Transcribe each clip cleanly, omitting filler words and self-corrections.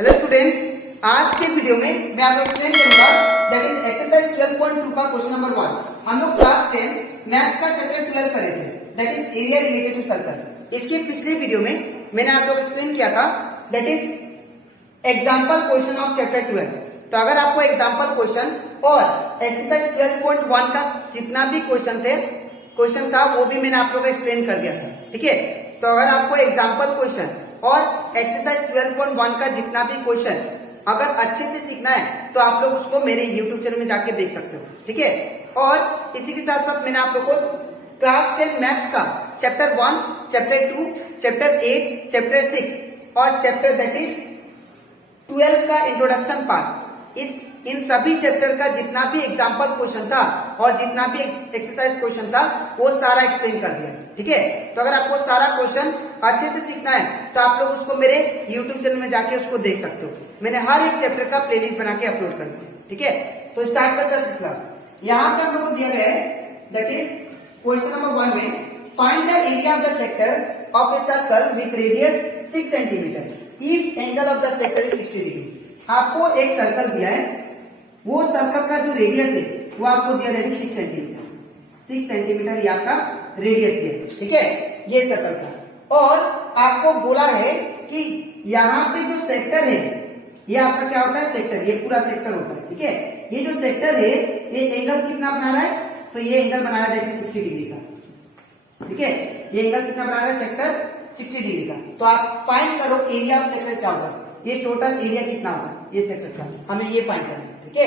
Hello students, आज के video में मैं आपको एक्सप्लेन करूंगा दैट इज एक्सरसाइज 12.2 का क्वेश्चन नंबर 1। हम लोग क्लास 10 मैथ्स का चैप्टर 12 करे थे, that is area related to circle. इसके पिछले वीडियो में मैंने आप लोग एक्सप्लेन किया था that is example question of chapter 12। तो अगर आपको एग्जांपल क्वेश्चन और एक्सरसाइज 12.1 का जितना भी क्वेश्चन था वो भी मैंने आप लोग को एक्सप्लेन कर दिया था, ठीक है। तो अगर आपको एग्जांपल क्वेश्चन और एक्सरसाइज 12.1 का जितना भी क्वेश्चन अगर अच्छे से सीखना है तो आप लोग उसको मेरे YouTube चैनल में जाके देख सकते हो, ठीक है। और इसी के साथ साथ मैंने आप लोग को क्लास 10 मैथ्स का चैप्टर 1, चैप्टर 2, चैप्टर 8, चैप्टर 6 और चैप्टर दैट इज 12 का इंट्रोडक्शन पार्ट, इन सभी चैप्टर का जितना भी एग्जांपल क्वेश्चन था और जितना भी एक्सरसाइज क्वेश्चन था वो सारा एक्सप्लेन कर दिया, ठीक है। तो अगर आपको सारा क्वेश्चन अच्छे से सीखना है तो आप लोग उसको मेरे YouTube चैनल में जाके उसको देख सकते हो। मैंने हर एक चैप्टर का प्लेलिस्ट बना के अपलोड कर दिया, ठीक है। तो स्टार्ट करते हैं क्लास। यहाँ पे हम लोग को दिया गया है दैट इज क्वेश्चन नंबर 1 में find the area of the sector of a circle with radius 6 centimetre if angle of the sector is 60 degree. आपको एक सर्कल दिया है, वो सर्कल का जो रेडियस है वो आपको दिया है 6 सेंटीमीटर। 6 सेंटीमीटर ये आपका रेडियस दिया, ठीक है, ये सर्कल का। और आपको बोला है कि यहाँ पे जो सेक्टर है ये आपका क्या होता है, सेक्टर, ये पूरा सेक्टर होता है, ठीक है। ये जो सेक्टर है ये एंगल कितना बना रहा है, तो ये एंगल बना रहा है 60 डिग्री का, ठीक है। ये एंगल कितना बना रहा है, सेक्टर 60 डिग्री का। तो आप फाइंड करो एरिया ऑफ सेक्टर क्या होगा, ये टोटल एरिया कितना होगा ये सेक्टर का, हमें ये फाइंड करना है, ठीक है।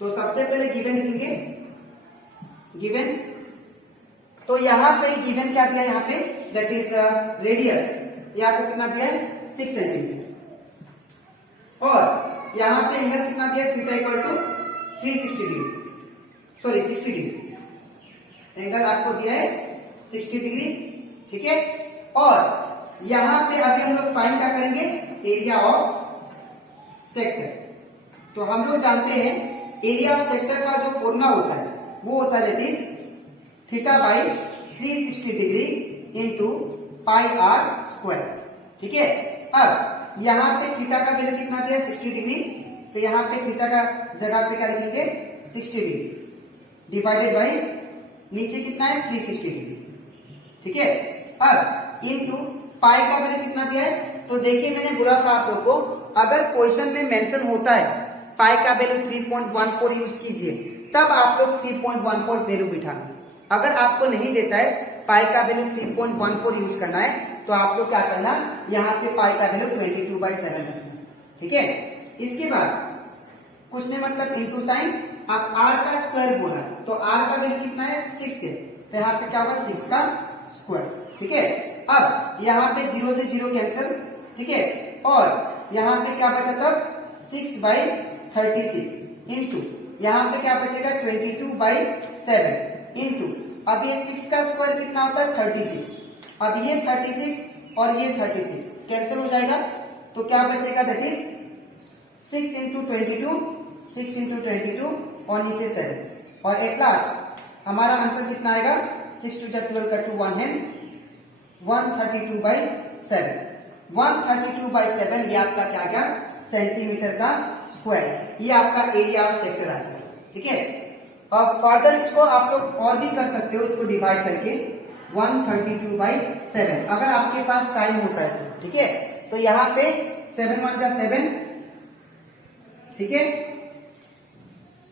तो सबसे पहले गिवन लिखेंगे, गिवन। तो यहाँ पे गिवन क्या दिया, यहाँ पे दैट इज रेडियस, ये आपको कितना दिया है 6 सेंटीमीटर। और यहाँ पे एंगल कितना दिया, theta equal to 360 degree, sorry 60 degree. Angle आपको दिया है 60 डिग्री, ठीक है। और यहाँ पे अभी हम लोग फाइंड क्या करेंगे, एरिया ऑफ सेक्टर। तो हम लोग जानते हैं एरिया ऑफ सेक्टर का जो फॉर्मूला होता है वो होता है that is theta by 360 degree into pi R square, ठीक है। अब यहाँ पे थीटा का वैल्यू कितना दिया, 60 डिग्री। तो यहाँ पे थीटा का जगह पे क्या लिखेंगे, 60 डिग्री डिवाइडेड बाई नीचे कितना है 360 डिग्री, ठीक है। अब इंटू पाई का वैल्यू कितना दिया है, तो देखिए मैंने बोला था आप लोग को अगर क्वेश्चन में मेंशन होता है पाई का वैल्यू 3.14 यूज कीजिए, तब आप लोग 3.14 वैल्यू बिठाना। अगर आपको नहीं देता है पाई का वैल्यू 3.14 यूज करना है तो आप लोग क्या करना, यहाँ पे पाई का वैल्यू 22/7 रखना, ठीक है। इसके बाद कुछ नहीं मतलब इंटू साइन, आप आर का स्क्वायर बोला तो आर का वैल्यू कितना है 6 है, तो यहाँ पे क्या होगा 6 का स्क्वायर, ठीक है। अब यहाँ पे 0 से 0 कैंसिल, ठीक है। और यहाँ पे क्या बचा तब 6/36 इंटू यहाँ पे क्या बचेगा 22/7 इंटू, अब ये 6 का स्क्वायर कितना होता है 36। अब ये 36 और ये 36 कैंसिल हो जाएगा, तो क्या बचेगा दैट इज 6 इंटू 22, 6 इंटू 22 और नीचे 7। और एट लास्ट हमारा आंसर कितना आएगा, 6 टू 12 का 2 1 है 132/7। 132/7 ये आपका क्या आ गया, सेंटीमीटर का स्क्वायर। ये आपका एरिया ऑफ सेक्टर आ गया, ठीक है। अब फर्दर इसको आप लोग और भी कर सकते हो, इसको डिवाइड करके 132/7 अगर आपके पास टाइम होता है, ठीक है। तो यहाँ पे 7 1 का 7, ठीक है,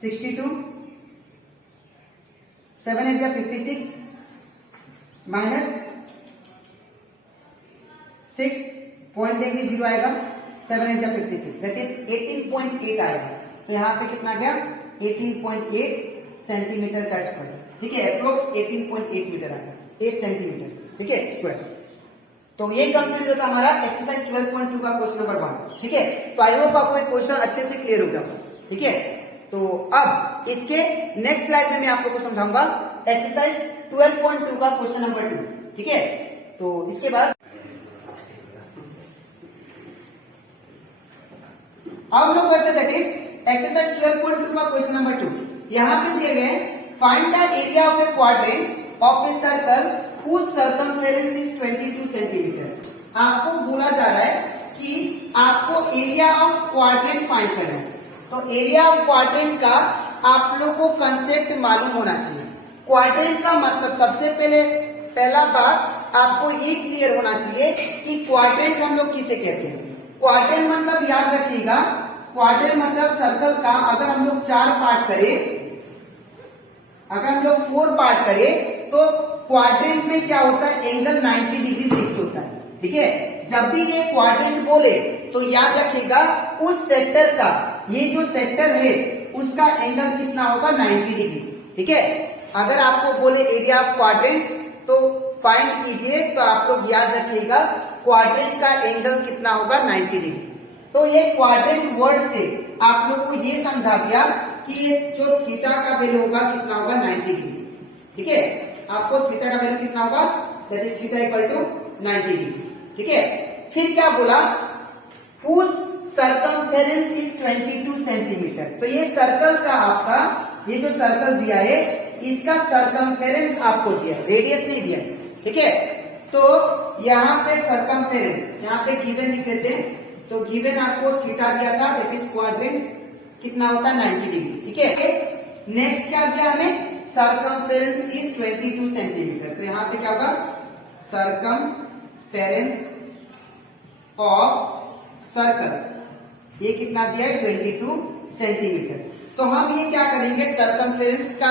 62, 7 8 का 56 माइनस 6 पॉइंट देंगे 0 आएगा, 7 8 का 56 दैट इज 18.8 आएगा। तो यहाँ पे कितना गया 18.8 सेंटीमीटर का स्क्वायर, ठीक है। अप्रोक्स 18.8 मीटर आएगा, 8 सेंटीमीटर, ठीक है, स्क्वायर। तो ये कंप्लीट होता हमारा एक्सरसाइज 12.2 का क्वेश्चन नंबर 1, ठीक है। तो आई होप आपको एक क्वेश्चन अच्छे से क्लियर हो गया, ठीक है। तो अब इसके नेक्स्ट स्लाइड में मैं आप लोगों को समझाऊंगा एक्सरसाइज 12.2 का क्वेश्चन नंबर 2, ठीक है। तो इसके बाद अब लोग करते दैट इज एक्सरसाइज 12.2 का क्वेश्चन नंबर 2। यहाँ पे दिए गए find the area of A quadrant of a circle whose circumference is 22 centimetre. आपको बोला जा रहा है कि आपको एरिया ऑफ क्वाड्रेंट फाइंड करना है। तो एरिया ऑफ क्वाड्रेंट का आप लोग को कंसेप्ट मालूम होना चाहिए। क्वाड्रेंट का मतलब सबसे पहला बात आपको ये क्लियर होना चाहिए कि क्वाड्रेंट हम लोग किसे कहते हैं। क्वाड्रेंट मतलब याद रखिएगा, क्वाड्रेंट मतलब सर्कल का अगर हम लोग 4 पार्ट करें, अगर हम लोग 4 पार्ट करें तो क्वाड्रेंट में क्या होता है, एंगल 90 डिग्री फिक्स होता है। ठीक है, जब भी ये क्वाड्रेंट बोले तो याद रखिएगा उस सेक्टर का, ये जो सेक्टर है उसका एंगल कितना होगा, 90 डिग्री। ठीक है, अगर आपको बोले एरिया ऑफ क्वाड्रेंट तो फाइंड कीजिए, तो आप लोग याद रखिएगा क्वाड्रेंट का एंगल कितना होगा, 90 डिग्री। तो ये क्वाड्रेंट वर्ड से आप लोग को ये समझा दिया कि ये जो थीटा का वैल्यू होगा कितना होगा, 90 डिग्री। ठीक है, आपको थीटा का वैल्यू कितना होगा, that is theta equal to 90 degree. ठीक है, फिर क्या बोला, whose circumference is 22 सेंटीमीटर। तो ये सर्कल का आपका, ये जो सर्कल दिया है इसका सर्कमफेरेंस आपको दिया है, रेडियस नहीं दिया है। ठीक है, तो यहाँ पे सर्कमफेरेंस, यहाँ पे गिवन लिख देते हैं, तो गिवन आपको थीटा दिया था, दैट इज क्वाड्रेंट कितना होता है, 90 डिग्री। ठीक है, नेक्स्ट क्या दिया हमें, सर्कमफेरेंस इज 22 सेंटीमीटर। तो यहाँ पे क्या होगा, सर्कमफेरेंस ऑफ सर्कल ये कितना दिया है, 22 सेंटीमीटर। तो हम ये क्या करेंगे, सर्कमफेरेंस का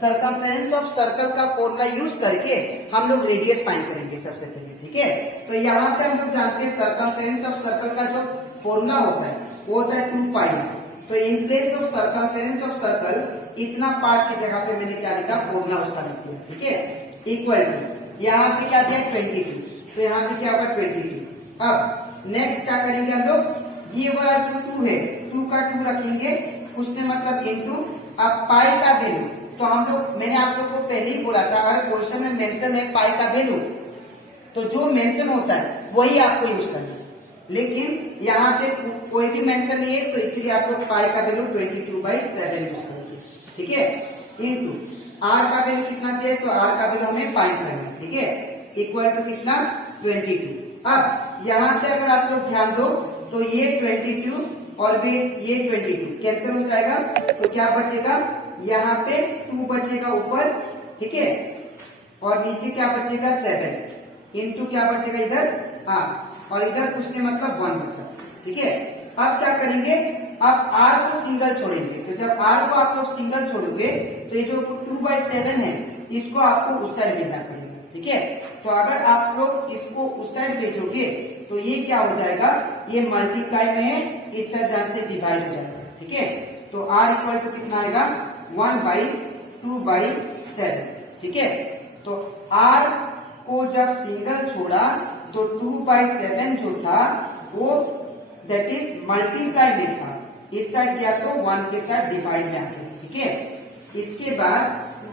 सर्कमफेरेंस ऑफ सर्कल का फॉर्मूला यूज करके हम लोग रेडियस फाइंड करेंगे सबसे पहले। ठीक है, तो यहाँ पे हम लोग जानते हैं सर्कमफेरेंस ऑफ सर्कल का जो फॉर्मूला होता है वो होता है 2 पाई। तो in place of circumference of circle इतना पार्ट की जगह पे मैंने क्या लिखा, फॉर्मूला उसका लिख दिया। ठीक है, इक्वल टू यहाँ पे क्या दिया, 22, तो यहाँ पे क्या होगा, 22। अब नेक्स्ट क्या करेंगे हम लोग, ये वाला जो 2 है, 2 का 2 रखेंगे, उसने मतलब इनटू, अब पाई का वैल्यू, तो हम लोग, मैंने आप लोग को पहले ही बोला था अगर क्वेश्चन में मेंशन है पाई का वैल्यू तो जो मेंशन होता है वही आपको यूज करना है, लेकिन यहाँ पे कोई भी मेंशन नहीं है तो इसलिए आप लोग पाई का वैल्यू 22/7 यूज करेंगे। ठीक है, इनटू आर का वैल्यू कितना दिया है, तो आर का वैल्यू हमें फाइंड करना है। ठीक है, इक्वल टू कितना, 22। अब यहाँ से अगर आप लोग ध्यान दो तो ये 22 और भी ये 22 कैंसिल हो जाएगा, तो क्या बचेगा, यहाँ पे 2 बचेगा ऊपर। ठीक है, और नीचे क्या बचेगा, 7 इंटू क्या बचेगा इधर, और इधर कुछ नहीं मतलब 1 बचा। ठीक है, अब क्या करेंगे, अब r को सिंगल छोड़ेंगे, तो जब r को आप लोग सिंगल छोड़ोगे तो ये जो 2/7 है इसको आपको उस साइड भेजना पड़ेगा। ठीक है, तो अगर आप लोग इसको उस साइड भेजोगे तो ये क्या हो जाएगा, ये मल्टीप्लाई में इस साइड जान से डिवाइड हो जाएगा। ठीक है, तो r इक्वल टू कितना आएगा, 1/2/7। ठीक है, तो r को जब सिंगल छोड़ा तो 2/7 जो था वो दैट इज मल्टीप्लाई में था, इस साइड गया तो 1 के साथ डिवाइड में आ गया। ठीक है, इसके बाद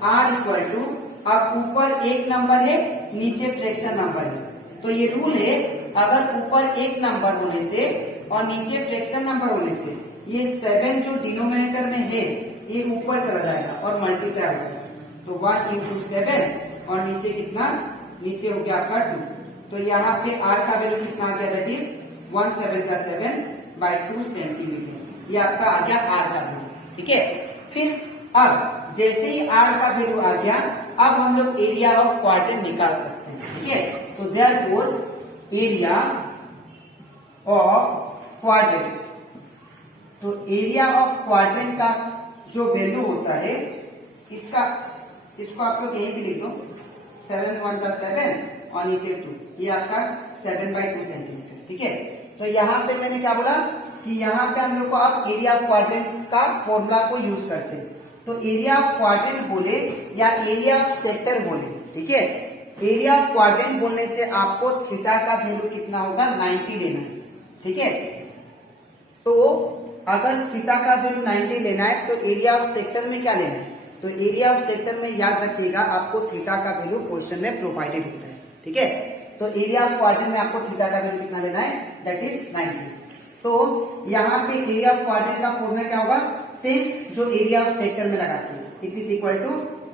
r इक्वल टू, अब ऊपर एक नंबर है नीचे फ्रैक्शन नंबर है, तो ये रूल है अगर ऊपर एक नंबर होने से और नीचे फ्रैक्शन नंबर होने से ये 7 जो डिनोमिनेटर में है ये ऊपर चला जाएगा और मल्टीप्लाई होगा, तो 1 इंटू 7 और नीचे कितना, नीचे हो गया आपका 2। तो यहाँ पे r का वैल्यू कितना आ गया, दैट इज 1/7/2 सेंटीमीटर, ये आपका आ गया r का वैल्यू। ठीक है, फिर अब जैसे ही r का वैल्यू आ गया, अब हम लोग एरिया ऑफ क्वाड्रेंट निकाल सकते हैं। ठीक है, तो देयरफॉर एरिया ऑफ क्वाड्रेंट, तो एरिया ऑफ क्वाड्रेंट का जो वैल्यू होता है इसको आप लोग यही भी लिख दो, 7 1 7 और नीचे 2, ये आपका 7/2 सेंटीमीटर। ठीक है, तो यहाँ पे मैंने क्या बोला कि यहाँ पे हम लोग को आप एरिया ऑफ क्वाड्रेंट का फॉर्मूला को यूज करते हैं, तो एरिया ऑफ क्वाड्रेंट बोले या एरिया ऑफ सेक्टर बोले। ठीक है, एरिया ऑफ क्वाड्रेंट बोलने से आपको थीटा का वैल्यू कितना होगा, 90 लेना है। ठीक है, तो अगर थीटा का वैल्यू 90 लेना है तो एरिया ऑफ सेक्टर में क्या लेना है, तो एरिया ऑफ सेक्टर में याद रखिएगा आपको थीटा का वैल्यू क्वेश्चन में प्रोवाइडेड होता है। ठीक है, तो एरिया ऑफ क्वाड्रेंट में आपको थीटा का वैल्यू कितना लेना है, दैट इज 90। तो यहाँ पे एरिया ऑफ क्वाड्रेंट का फॉर्मूला क्या होगा, सेम जो एरिया ऑफ सेक्टर में लगाते हैं, it is equal to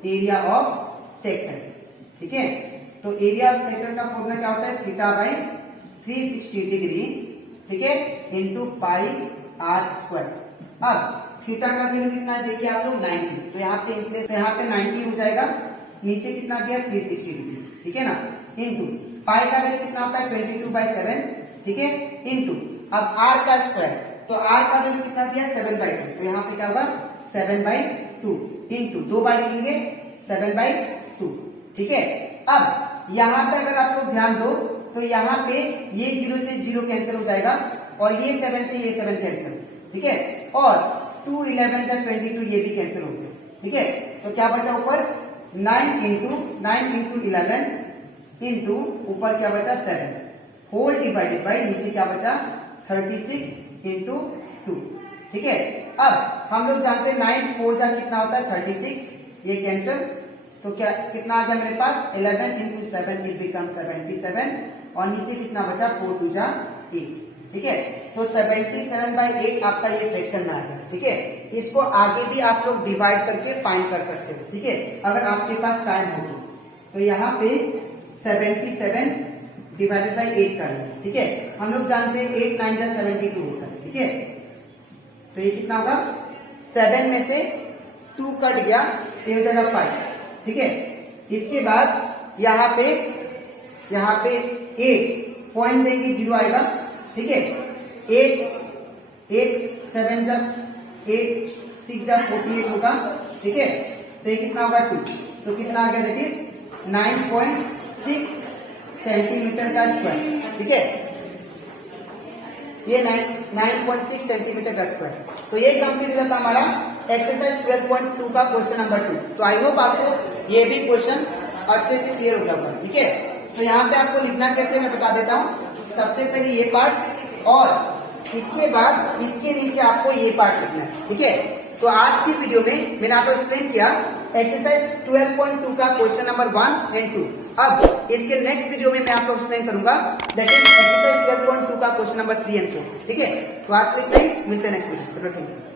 area of sector. ठीक है, तो एरिया ऑफ सेक्टर का फॉर्मूला क्या होता है, थीटा बाई 360 डिग्री, ठीक है, इंटू पाई आर स्क्वायर। अब थीटा का वैल्यू कितना है देखिए आप लोग 90, तो यहाँ पे तो यहाँ पे 90 हो जाएगा, नीचे कितना दिया 360 डिग्री, ठीक है ना, इंटू पाई का वैल्यू कितना होता है 22/7, ठीक है, इंटू अब आर का स्क्वायर, तो आर का वैल्यू कितना दिया 7/2, तो यहाँ पे क्या होगा 7/2 इंटू 2 बार लिखेंगे 7/2, ठीक है। अब यहाँ पे अगर आप लोग ध्यान दो तो यहाँ पे ये 0 से 0 कैंसिल हो जाएगा और ये 7 से ये 7 कैंसिल, ठीक है, और 2 11 का 22 ये भी कैंसिल हो गया, ठीक है। तो क्या बचा ऊपर 9 इंटू 11 इंटू ऊपर क्या बचा 7 होल डिवाइडेड बाई नीचे क्या बचा 36 इंटू 2, ठीक है। अब हम लोग जानते हैं 9 4 जा कितना होता है 36, ये कैंसिल, तो क्या कितना आ गया मेरे पास 11 इंटू 7 इट बिकम 77 और नीचे कितना बचा 4 2 जा 8, ठीक है। तो 77/8 आपका ये फ्रैक्शन में आएगा, ठीक है। इसको आगे भी आप लोग डिवाइड करके फाइंड कर सकते हो, ठीक है, अगर आपके पास टाइम हो तो यहाँ पे 77 डिवाइडेड बाई 8 कर लो, ठीक है। हम लोग जानते हैं 8 9 जा 72 होता है, ठीक है। तो ये कितना होगा 7 में से 2 कट गया, ये हो जाएगा 5, ठीक है। इसके बाद यहाँ पे 8 पॉइंट देंगे 0 आएगा, ठीक है। 8 7 जा 8 6 जा 48 होगा, ठीक है। तो ये कितना होगा 2, तो कितना आ गया दैट इज 9.6 सेंटीमीटर का स्क्वायर, ठीक है। ये 9.6 सेंटीमीटर का स्क्वायर। तो ये कंप्लीट होता हमारा एक्सरसाइज 12.2 का क्वेश्चन नंबर 2। तो आई होप आपको ये भी क्वेश्चन अच्छे से क्लियर हो जाएगा, ठीक है। तो यहाँ पे आपको लिखना कैसे मैं बता देता हूँ। सबसे पहले ये पार्ट और इसके बाद इसके नीचे आपको ये पार्ट लिखना है, ठीक है। तो आज की वीडियो में मैंने आपको एक्सप्लेन किया एक्सरसाइज 12.2 का क्वेश्चन नंबर 1 एंड 2। अब इसके नेक्स्ट वीडियो में मैं आपको एक्सप्लेन करूंगा दैट इज एक्सरसाइज 12.2 का क्वेश्चन नंबर 3 एंड 4, ठीक है। तो आज के लिए मिलते हैं नेक्स्ट वीडियो।